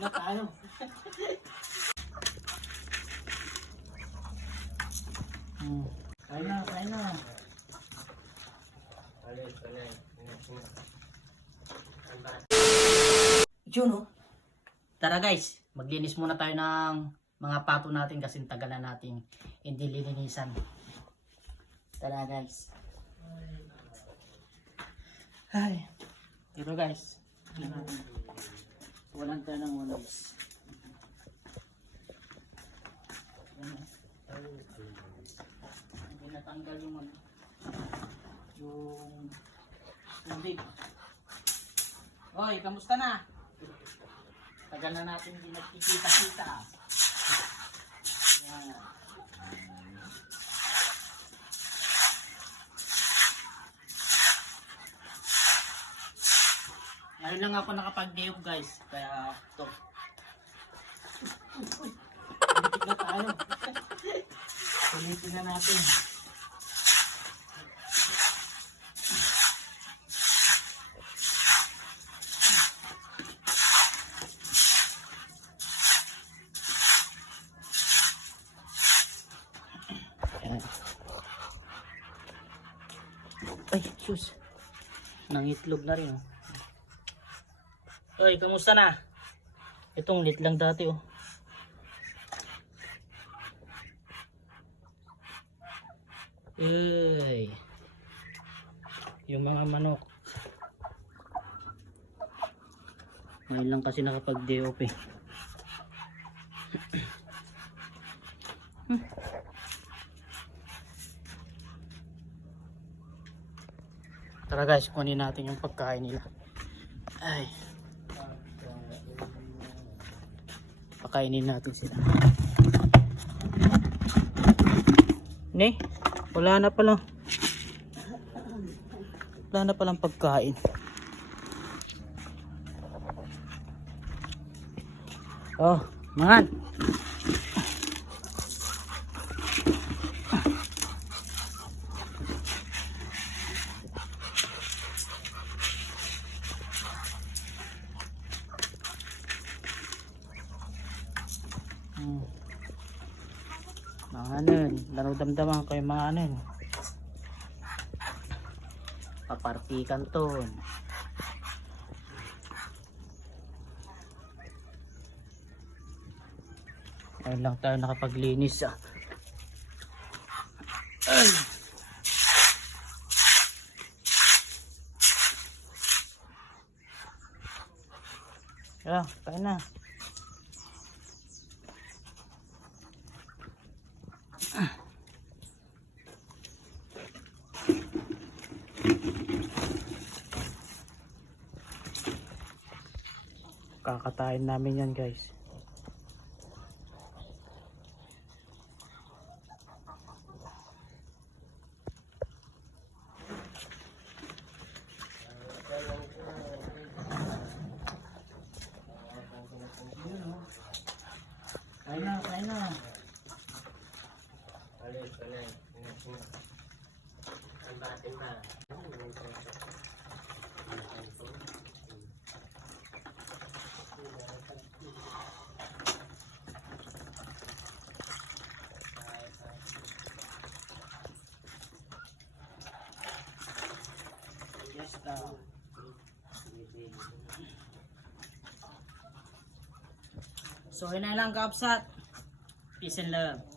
na tayo. Hmm. Kain na, kain na. Yun oh. Tara guys, maglinis muna tayo ng mga pato natin kasi tagal na natin hindi lilinisan. Tara guys. Ay. Pero guys, walang tayo ng walis. Hindi natanggal yung ano, yung tubig. Hoy, kamusta na? Tagal na natin hindi nagkikita-kita. Yan. Ngayon lang ako nakapag-day off guys. Kaya to. Ulitin na tayo. Ulitin na natin. Ay, sus. Nangitlog na rin oh. Oy, kamusta na? Itong lit lang dati oh. Uy. Yung mga manok. Ngayon lang kasi nakapag-day off eh. Tara guys, kunin natin yung pagkain nila. Ay. Pakainin natin sila. Ne, wala na pala. Wala na palang pagkain. Oh, man. Hmm. Mga ano yun, laro damdaman kayo mga ano yun. Papartikan to. Ayun lang tayo nakapaglinis ah. Ay. Kaya, kaya na. Kakatayin namin yan guys. Kain na, kain na. Yes, So, yun na lang kapsat. Peace and love.